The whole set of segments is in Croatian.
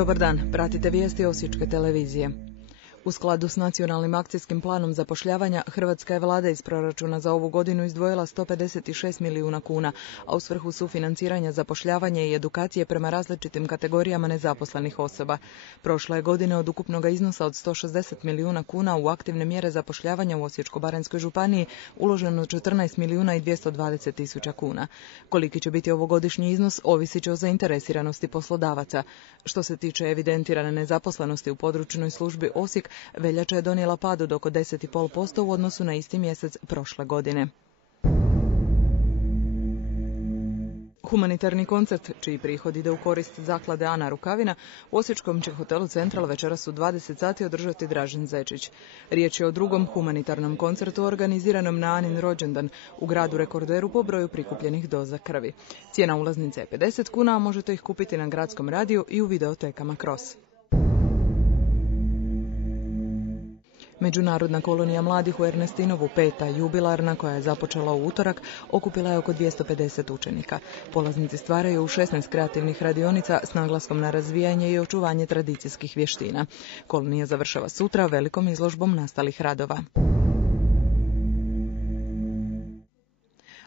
Dobar dan, pratite vijesti Osječke televizije. U skladu s nacionalnim akcijskim planom zapošljavanja, hrvatska je vlada iz proračuna za ovu godinu izdvojila 156 milijuna kuna, a u svrhu sufinanciranja zapošljavanja i edukacije prema različitim kategorijama nezaposlenih osoba. Prošle je godine od ukupnog iznosa od 160 milijuna kuna u aktivne mjere zapošljavanja u Osječko-baranjskoj županiji uloženo 14 milijuna i 220 tisuća kuna. Koliki će biti ovogodišnji iznos ovisit će o zainteresiranosti poslodavaca. Što se tiče evidentirane nezaposlenosti u područnoj službi Osijek, veljača je donijela pad od oko 10,5% u odnosu na isti mjesec prošle godine. Humanitarni koncert, čiji prihod ide u korist zaklade Ana Rukavina, u osječkom će hotelu Central večeras u 20 sati održati Dražen Zečić. Riječ je o drugom humanitarnom koncertu organiziranom na Anin rođendan u gradu rekorderu po broju prikupljenih doza krvi. Cijena ulaznice je 50 kuna, a možete ih kupiti na gradskom radiju i u videotekama Cross. Međunarodna kolonija mladih u Ernestinovu, peta jubilarna, koja je započela u utorak, okupila je oko 250 učenika. Polaznici stvaraju u 16 kreativnih radionica s naglaskom na razvijanje i očuvanje tradicijskih vještina. Kolonija završava sutra velikom izložbom nastalih radova.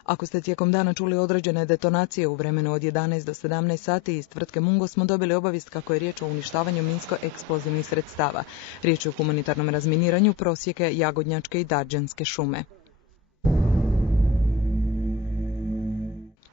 Ako ste tijekom dana čuli određene detonacije u vremenu od 11 do 17 sati iz tvrtke Mungo, smo dobili obavijest kako je riječ o uništavanju minsko-eksplozivnih sredstava. Riječ je o humanitarnom razminiranju prosjeke Jagodnjačke i Darđanske šume.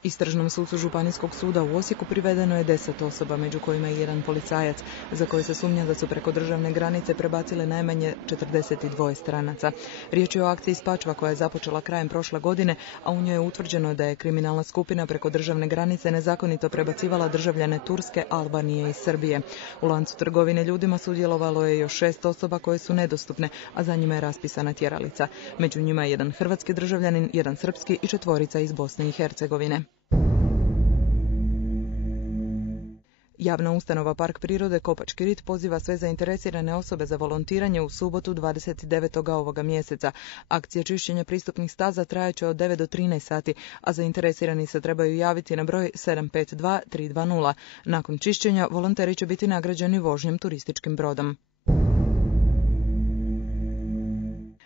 Istražnom sucu Županijskog suda u Osijeku privedeno je 10 osoba, među kojima je jedan policajac, za koje se sumnja da su preko državne granice prebacile najmanje 42 stranaca. Riječ je o akciji Spačva koja je započela krajem prošle godine, a u njoj je utvrđeno da je kriminalna skupina preko državne granice nezakonito prebacivala državljane Turske, Albanije i Srbije. U lancu trgovine ljudima sudjelovalo je još 6 osoba koje su nedostupne, a za njima je raspisana tjeralica. Među njima je jedan hrvatski državljanin, jedan srpski i 4 iz Bosne i Hercegovine. Javna ustanova Park prirode Kopački rit poziva sve zainteresirane osobe za volontiranje u subotu 29. ovoga mjeseca. Akcija čišćenja pristupnih staza trajaće od 9 do 13 sati, a zainteresirani se trebaju javiti na broj 752 320. Nakon čišćenja volonteri će biti nagrađeni vožnjom turističkim brodom.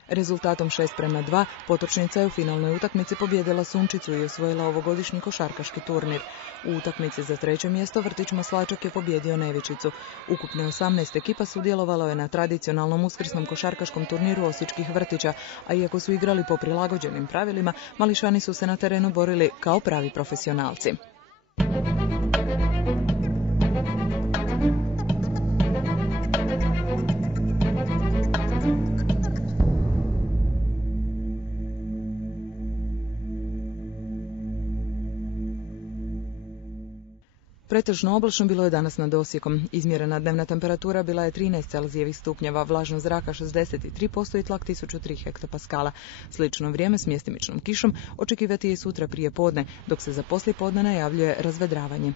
Rezultatom 6:2 Potočnica je u finalnoj utakmici pobijedila Sunčicu i osvojila ovogodišnji košarkaški turnir. U utakmici za 3. mjesto Vrtić Moslačak je pobijedio Nevičicu. Ukupno 18 ekipa sudjelovalo je na tradicionalnom uskrsnom košarkaškom turniru osječkih vrtića, a iako su igrali po prilagođenim pravilima, mališani su se na terenu borili kao pravi profesionalci. Pretežno oblačno bilo je danas nad Osijekom. Izmjerena dnevna temperatura bila je 13 celzijevih stupnjeva, vlažnost zraka 63% i tlak 1003 hektopaskala. Slično vrijeme s mjestimičnom kišom očekivati je sutra prije podne, dok se za poslijepodne najavljuje razvedravanje.